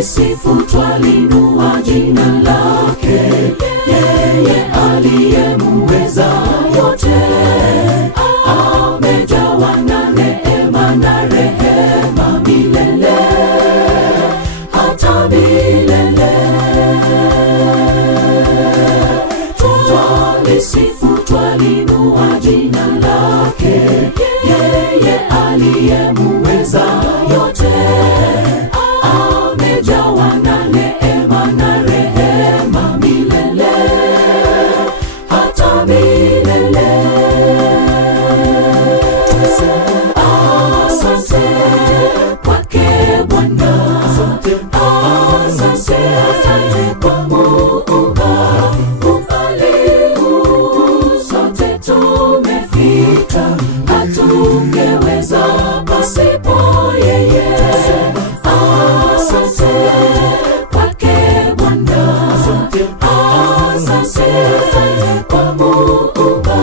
Twalisifu, twalinua jina lake, yeye aliyemuweza yote. Amejawa na neema na rehema milele hata milele. Twalisifu, twalinua jina lake, yeye aliyemuweza yote. Amejawa na neema na rehema milele hata milele. Asante kwake Bwana, asante kwa Muumba. Umbali huu sote tumefika, hatungeweza pasipo yeye. Asante kwake Bwana, asante kwa Muumba.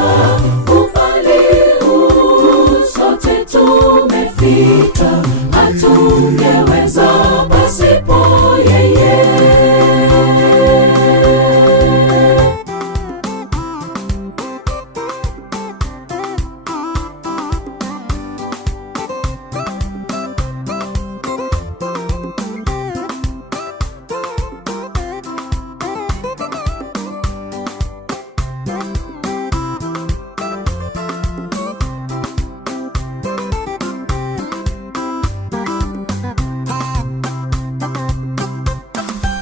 Umbali huu sote tumefika, hatungeweza pasipo yeye.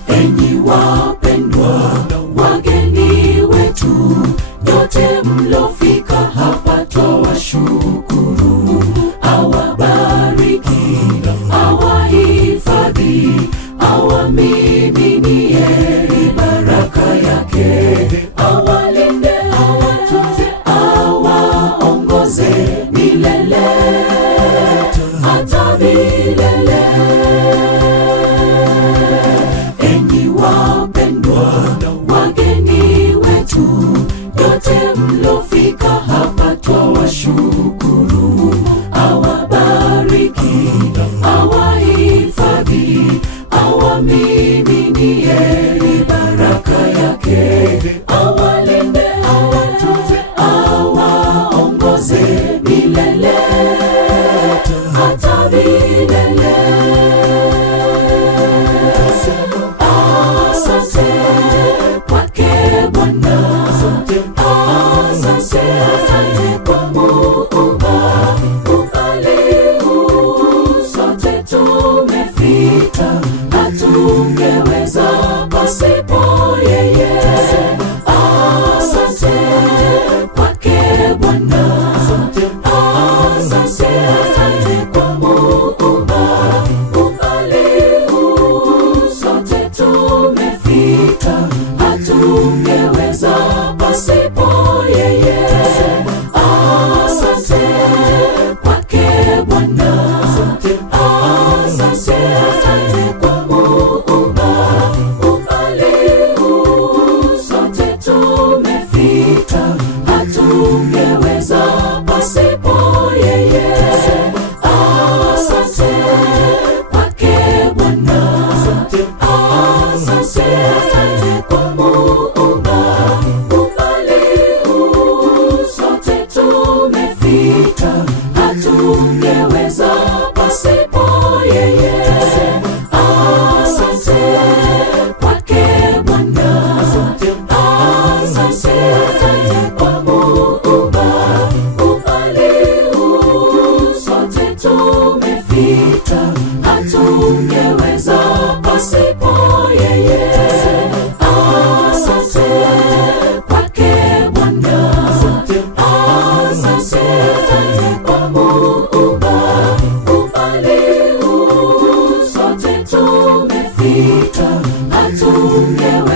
Enyi wapendwa, wageni wetu, nyote mlofika hapa twawashukuru. Awabariki, awahifadhi, awamiminie baraka yake. Awalinde, awatunze, awaongoze milele hata milele. Enyi wapendwa, wageni wetu, nyote mlofika hapa twawashukuru. Awabariki, awahifadhi, awamiminie baraka yake. Awalinde, awatunze, awaongoze milele hata milele. Asante kwake Bwana, asante kwa Muumba. Umbali huu sote tumefika, hatungeweza pasipo yeye. Asante kwake Bwana, asante kwa Muumba. Umbali huu sote tumefika, hatungeweza pasipo yeye. Asante kwake Bwana, asante kwa Muumba. Umbali huu sote tumefika, hatungeweza pasipo yeye. Asante kwake Bwana, asante kwa Muumba. Umbali huu sote tumefika, hatungeweza pasipo yeye. Asante kwake Bwana, asante kwa Muumba. Umbali huu sote tumefika, hatungeweza pasipo yeye. Asante kwake Bwana, asante kwa Muumba. Umbali huu sote tumefika, hatungeweza